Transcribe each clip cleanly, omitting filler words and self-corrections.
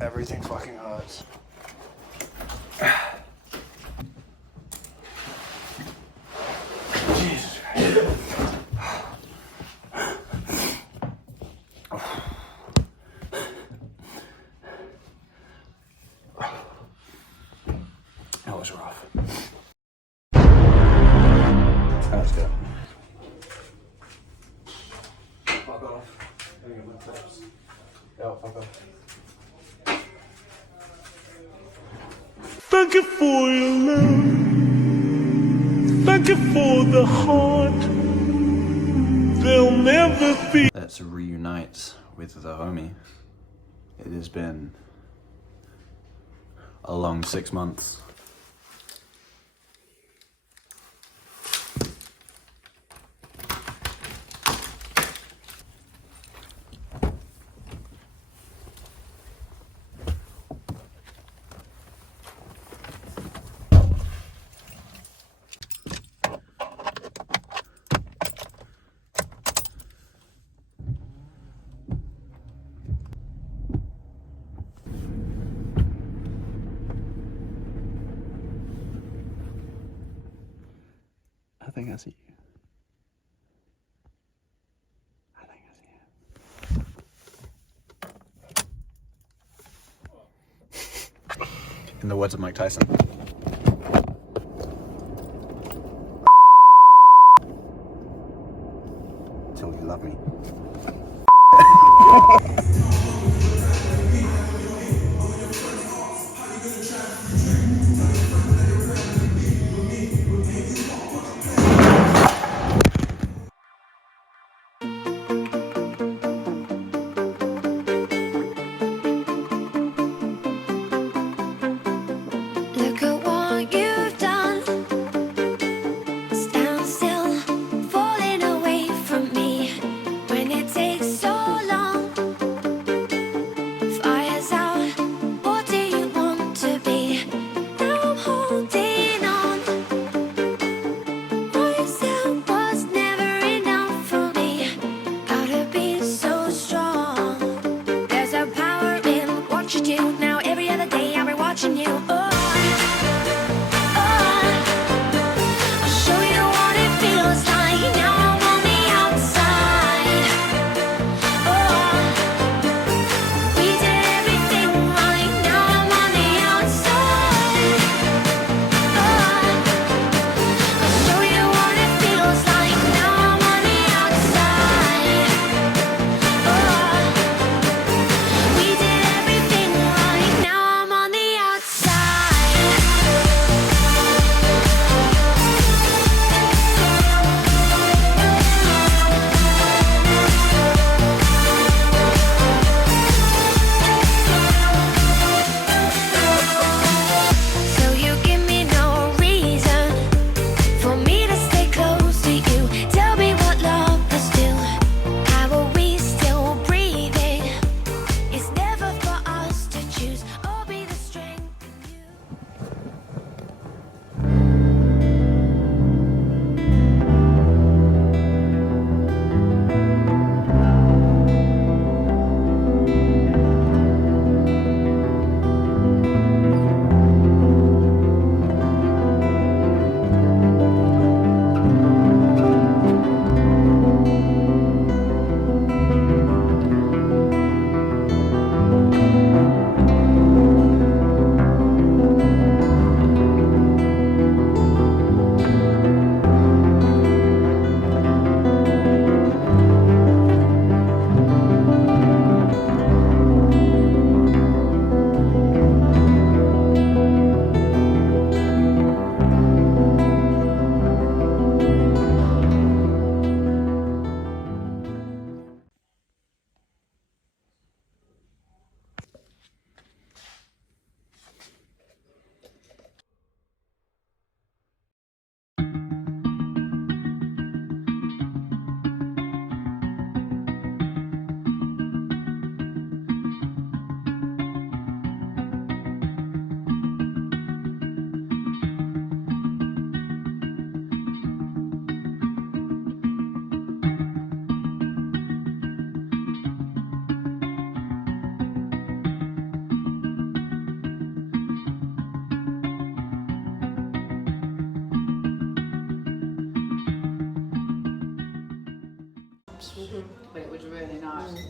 Everything fucking hurts. Jesus. That was rough. That was good. Fuck off. I get my tips. Yeah, fuck off. Thank you for your love. Thank you for the heart. They'll never be. Let's reunite with the homie. It has been a long 6 months. I think I see you. I think I see you. In the words of Mike Tyson. Till you love me. Look at what you've done. Stand still, falling away from me. When it takes so long, fire's out. What do you want to be? Now I'm holding on. What you said was never enough for me. Gotta be so strong. There's a power in what you do. Now every other day I'll be watching you.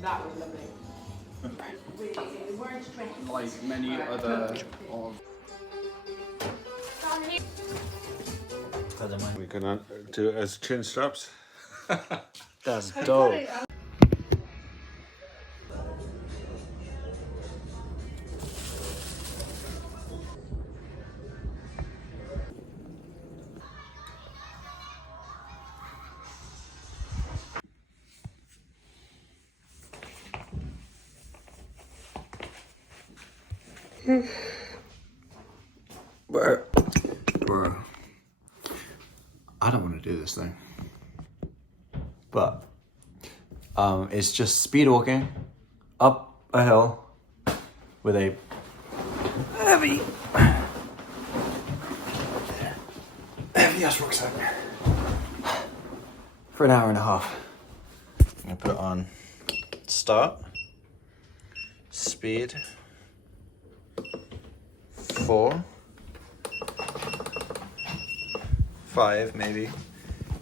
That was lovely. We weren't stressed. Like many other of. We can do it as chin straps. That's dope. Bro, I don't want to do this thing, but it's just speed walking up a hill with a heavy ass rucksack for an hour and a half. I'm gonna put it on start, speed, 4, 5 maybe,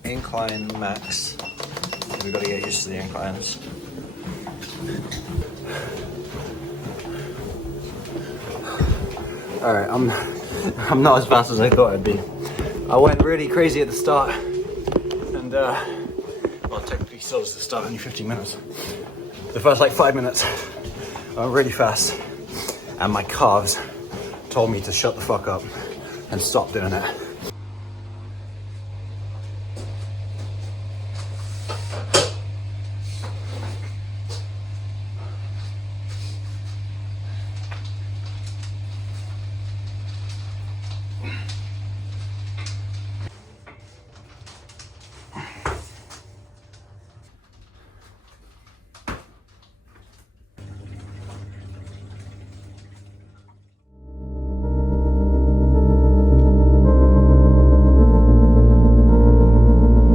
incline max. We gotta get used to the inclines. All right, I'm not as fast as I thought I'd be. I went really crazy at the start, and well, technically still just the start, only 15 minutes. The first like 5 minutes, I went really fast, and my calves told me to shut the fuck up and stop doing it.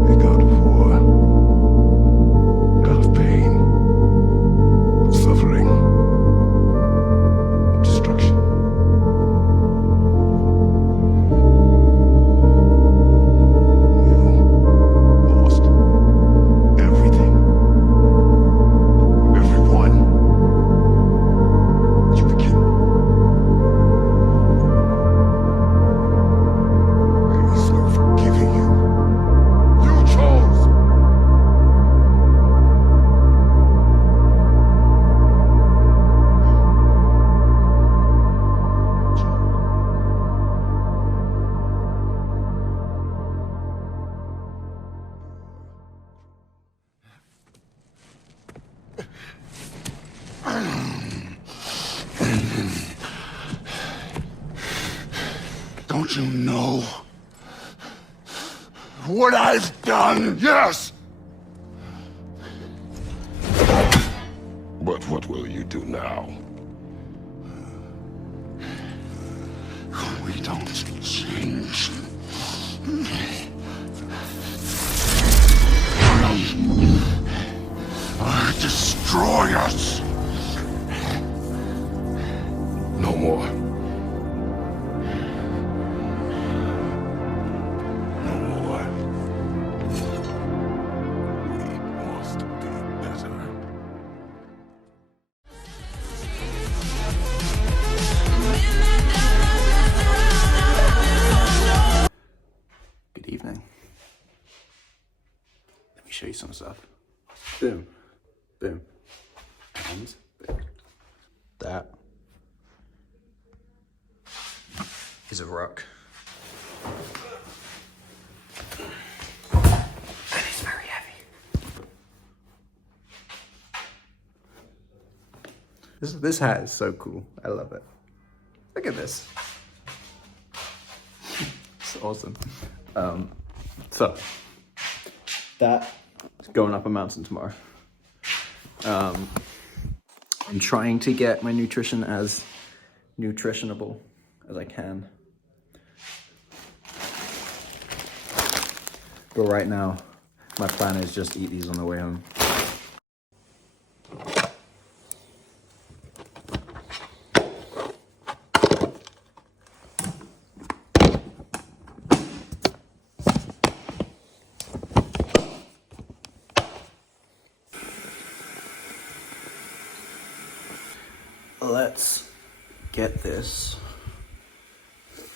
A god of war, god of pain, of suffering, of destruction. You lost everything, everyone. You begin. There is no forgiving you. You chose. Don't you know what I've done? Yes! But what will you do now? We don't change. Destroy us! No more. No more. We must be better. Good evening. Let me show you some stuff. Boom. Boom. And boom. That is a rock. And it's very heavy. This hat is so cool. I love it. Look at this. It's awesome. So that is going up a mountain tomorrow. I'm trying to get my nutrition as nutritionable as I can. But right now, my plan is just eat these on the way home.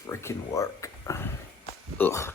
freaking work. Ugh.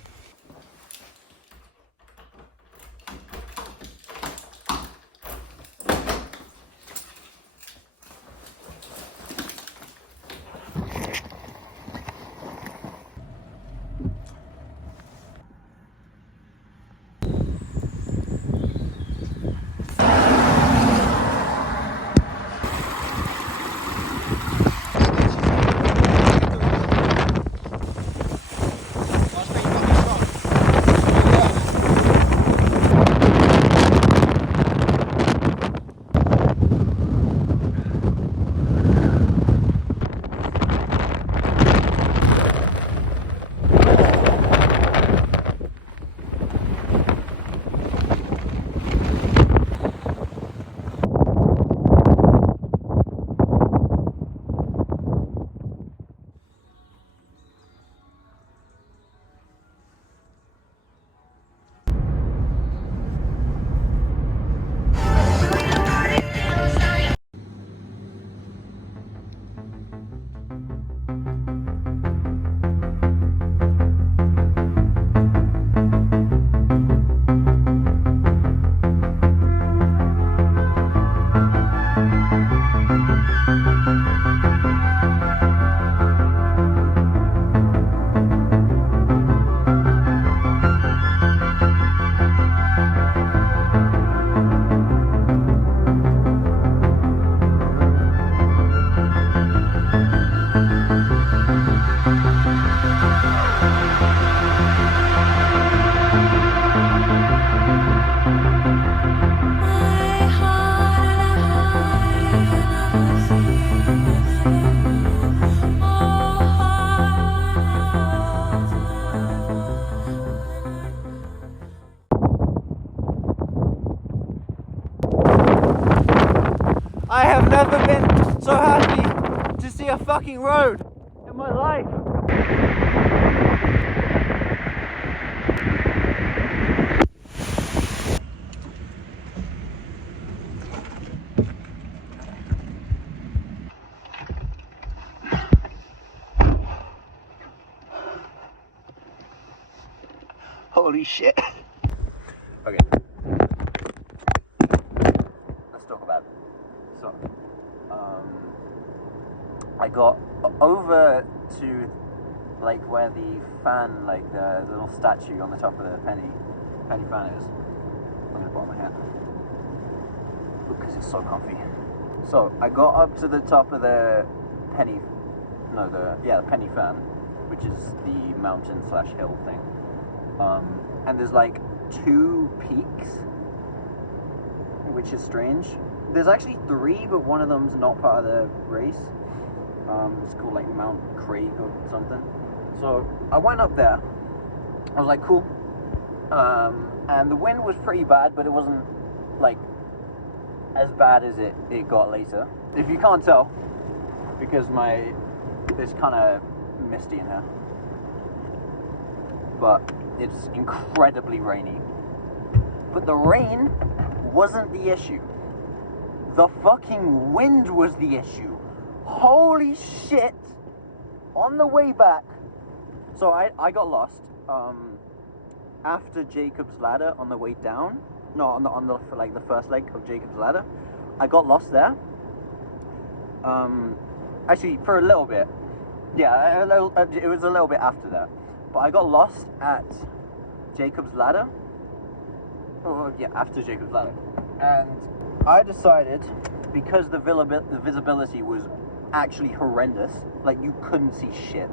I have never been so happy to see a fucking road in my life. Holy shit. Okay. Let's talk about it. So, I got over to like where the fan, like the little statue on the top of the penny fan is. I'm gonna put on my hat because it's so comfy. So I got up to the top of the penny fan, which is the mountain / hill thing. And there's like 2 peaks, which is strange. There's actually 3, but one of them's not part of the race. It's called like Mount Craig or something. So I went up there. I was like, cool. And the wind was pretty bad, but it wasn't like as bad as it got later. If you can't tell, because it's kind of misty in here. But it's incredibly rainy. But the rain wasn't the issue. The fucking wind was the issue. Holy shit. On the way back, so I got lost after Jacob's Ladder on the way down. No, on the like the first leg of Jacob's Ladder. I got lost there. Actually, for a little bit. Yeah, it was a little bit after that. But I got lost at Jacob's Ladder. Oh, yeah, after Jacob's Ladder. And I decided, because the visibility was actually horrendous, like you couldn't see shit.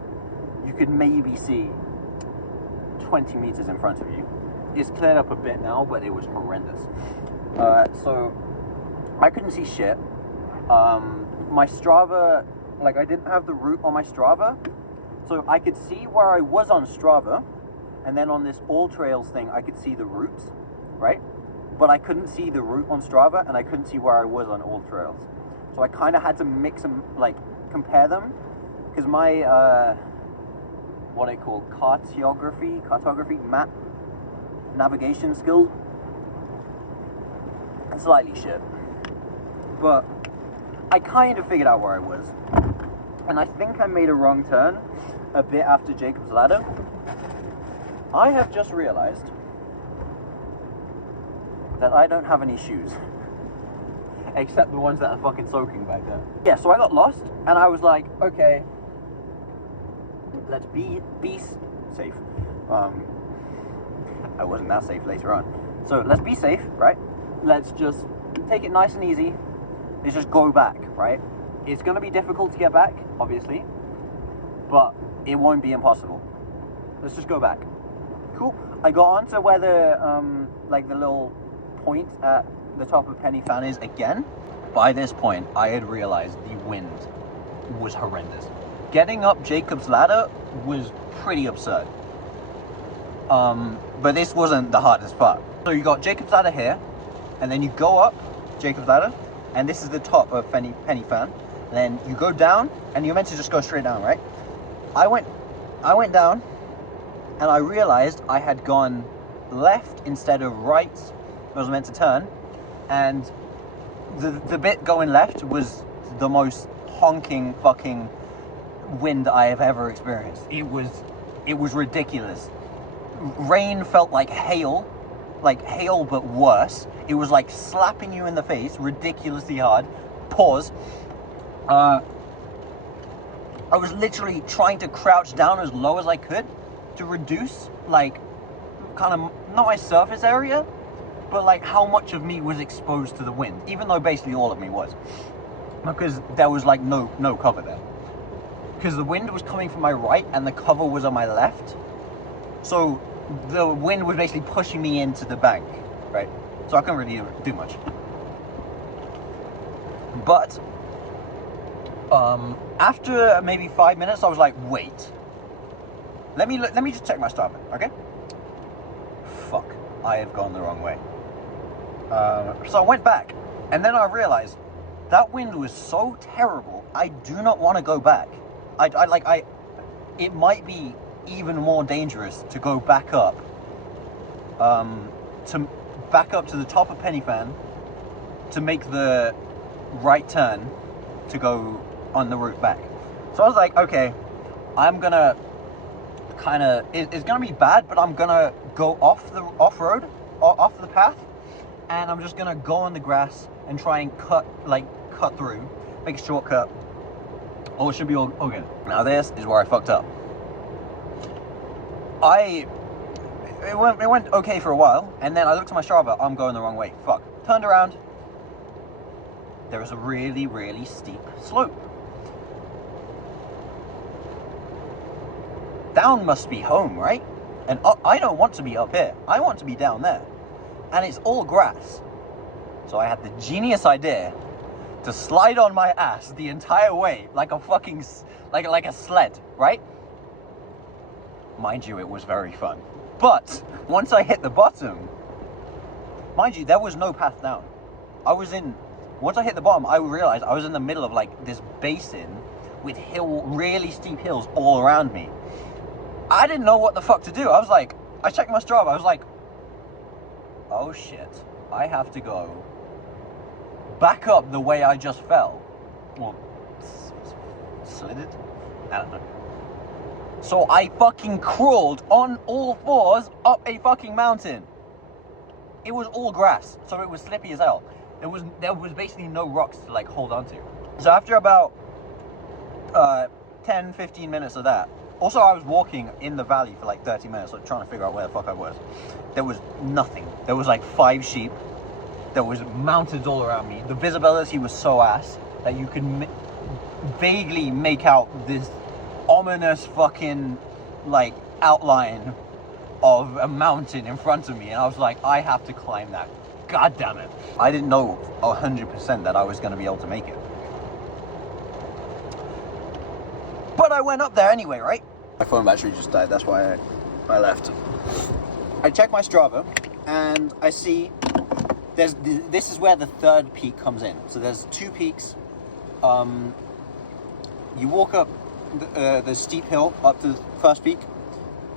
You could maybe see 20 meters in front of you. It's cleared up a bit now, but it was horrendous. So I couldn't see shit. My Strava, like I didn't have the route on my Strava, so I could see where I was on Strava, and then on this All Trails thing, I could see the route, right? But I couldn't see the route on Strava, and I couldn't see where I was on All Trails. So I kind of had to mix them, like compare them, because my what I call cartography, map, navigation skills, slightly shit. But I kind of figured out where I was. and I think I made a wrong turn a bit after Jacob's Ladder. I have just realized that I don't have any shoes. Except the ones that are fucking soaking back there. Yeah, so I got lost, and I was like, okay, let's be safe. I wasn't that safe later on. So let's be safe, right? Let's just take it nice and easy. Let's just go back, right? It's gonna be difficult to get back, obviously, but it won't be impossible. Let's just go back. Cool. I got onto where the like the little point at the top of Penny Fan is again. By this point, I had realized the wind was horrendous. Getting up Jacob's Ladder was pretty absurd. But this wasn't the hardest part. So you got Jacob's Ladder here, and then you go up Jacob's Ladder, and this is the top of Penny Fan. Then you go down, and you're meant to just go straight down, right? I went down, and I realized I had gone left instead of right. I was meant to turn, and the bit going left was the most honking fucking wind I have ever experienced. It was ridiculous. Rain felt like hail but worse. It was like slapping you in the face ridiculously hard. Pause. I was literally trying to crouch down as low as I could to reduce, like, kind of, not my surface area, but like how much of me was exposed to the wind, even though basically all of me was, because there was like no cover there, because the wind was coming from my right and the cover was on my left, so the wind was basically pushing me into the bank, right? So I couldn't really do much. But after maybe 5 minutes, I was like, wait, let me just check my starboard, okay? Fuck, I have gone the wrong way. So I went back, and then I realized that wind was so terrible, I do not want to go back. It might be even more dangerous to go back up, to the top of Penny Fan, to make the right turn to go on the route back. So I was like, okay, I'm gonna it's gonna be bad, but I'm gonna go off the path, and I'm just gonna go on the grass and try and cut through, make a shortcut. Oh, it should be all good. Now this is where I fucked up. It went okay for a while, and then I looked at my Strava, I'm going the wrong way. Fuck. Turned around. There was a really, really steep slope. Down must be home, right? And up, I don't want to be up here. I want to be down there. And it's all grass. So I had the genius idea to slide on my ass the entire way, like a fucking, like a sled, right? Mind you, it was very fun. But once I hit the bottom, mind you, there was no path down. Once I hit the bottom, I realized I was in the middle of like this basin with really steep hills all around me. I didn't know what the fuck to do. I checked my Strava, I was like, oh shit, I have to go back up the way I just fell. Well, slid it? I don't know. So I fucking crawled on all fours up a fucking mountain. It was all grass, so it was slippy as hell. There was basically no rocks to like hold on to. So after about 10-15 minutes of that, also I was walking in the valley for like 30 minutes, like trying to figure out where the fuck I was. There was nothing. There was like 5 sheep. There was mountains all around me. The visibility was so ass that you could vaguely make out this ominous fucking like outline of a mountain in front of me, and I was like, I have to climb that. God damn it. I didn't know 100% that I was going to be able to make it. But I went up there anyway, right? My phone battery just died, that's why I left. I checked my Strava, and I see this is where the third peak comes in. So there's 2 peaks. You walk up the steep hill up to the first peak,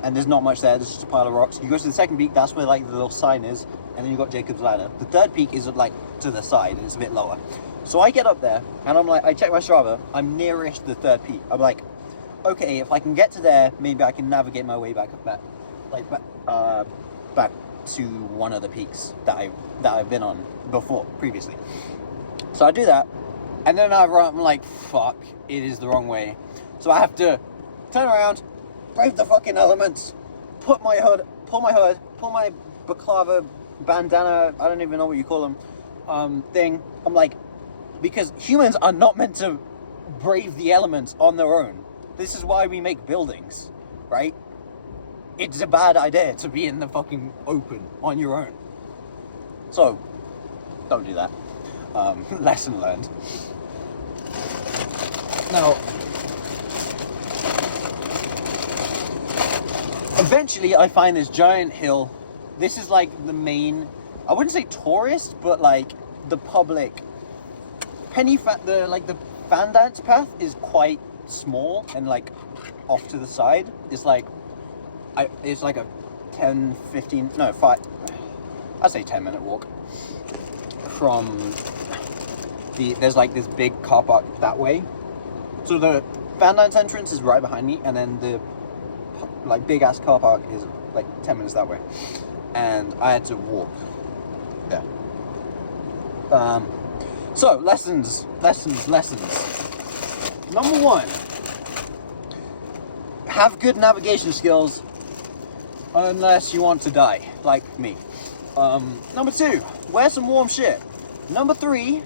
and there's not much there. There's just a pile of rocks. You go to the second peak, that's where like the little sign is, and then you've got Jacob's Ladder. The third peak is like to the side, and it's a bit lower. So I get up there, and I'm like, I check my Strava, I'm nearest the third peak. I'm like, okay, if I can get to there, maybe I can navigate my way back to one of the peaks that I've been on before, previously. So I do that, and then I'm like, fuck, it is the wrong way. So I have to turn around, brave the fucking elements, pull my hood, pull my baklava bandana, I don't even know what you call them, thing. I'm like, because humans are not meant to brave the elements on their own. This is why we make buildings, right? It's a bad idea to be in the fucking open on your own. So, don't do that. Lesson learned. Now, eventually I find this giant hill. This is like the main, I wouldn't say tourist, but like the public the fan dance path is quite small and like off to the side. It's like a 10, 15, no, 5, I'd say 10-minute walk from there's like this big car park that way. So the fan dance entrance is right behind me, and then the like big ass car park is like 10 minutes that way. And I had to walk there. So lessons. Number 1, have good navigation skills unless you want to die, like me. Number 2, wear some warm shit. Number 3,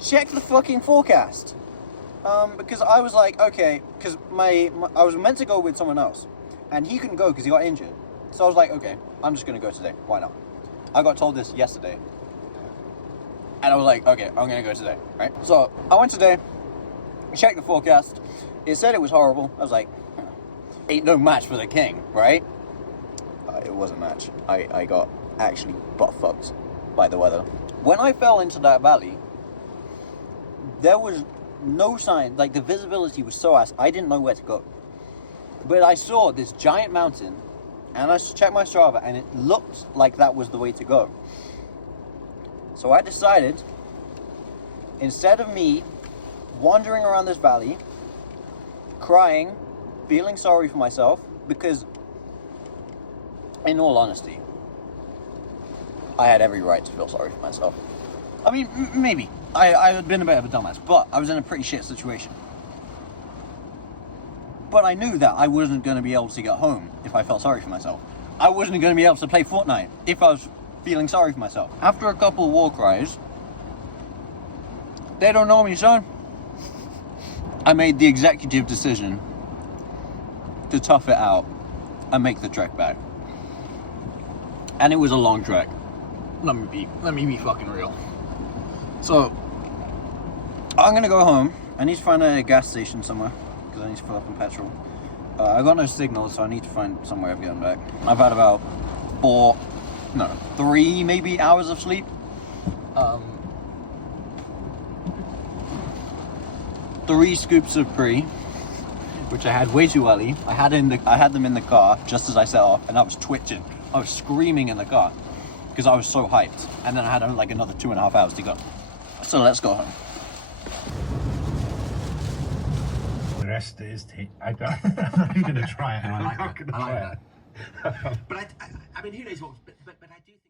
check the fucking forecast. Because I was like, okay, because I was meant to go with someone else, and he couldn't go because he got injured. So I was like, okay, I'm just gonna go today. Why not? I got told this yesterday, and I was like, okay, I'm gonna go today, right? So I went today, checked the forecast. It said it was horrible. I was like, ain't no match for the king, right? It was a match. I got actually butt fucked by the weather. When I fell into that valley, there was no sign, like the visibility was so ass, I didn't know where to go. But I saw this giant mountain, and I checked my Strava, and it looked like that was the way to go. So I decided, instead of me wandering around this valley, crying, feeling sorry for myself, because in all honesty, I had every right to feel sorry for myself. I mean, maybe. I had been a bit of a dumbass, but I was in a pretty shit situation. But I knew that I wasn't going to be able to get home if I felt sorry for myself. I wasn't going to be able to play Fortnite if I was feeling sorry for myself. After a couple of war cries, they don't know me, son. I made the executive decision to tough it out and make the trek back. And it was a long trek. Let me be fucking real. So, I'm gonna go home. I need to find a gas station somewhere, because I need to fill up on petrol. I got no signal, so I need to find somewhere of getting back. I've had about 3 maybe hours of sleep. 3 scoops of Brie, which I had way too early. I had them in the car just as I set off, and I was twitching. I was screaming in the car because I was so hyped. And then I had like another 2.5 hours to go. So let's go home. The rest is I'm not even going to try it. I like I'm not that. gonna I try like it. that. But I mean, who knows what? But I do think.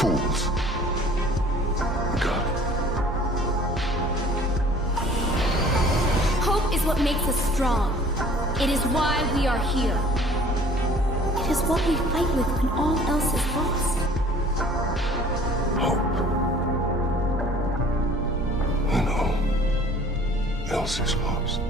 fools. God. Hope is what makes us strong. It is why we are here. It is what we fight with when all else is lost. Hope. When all else is lost.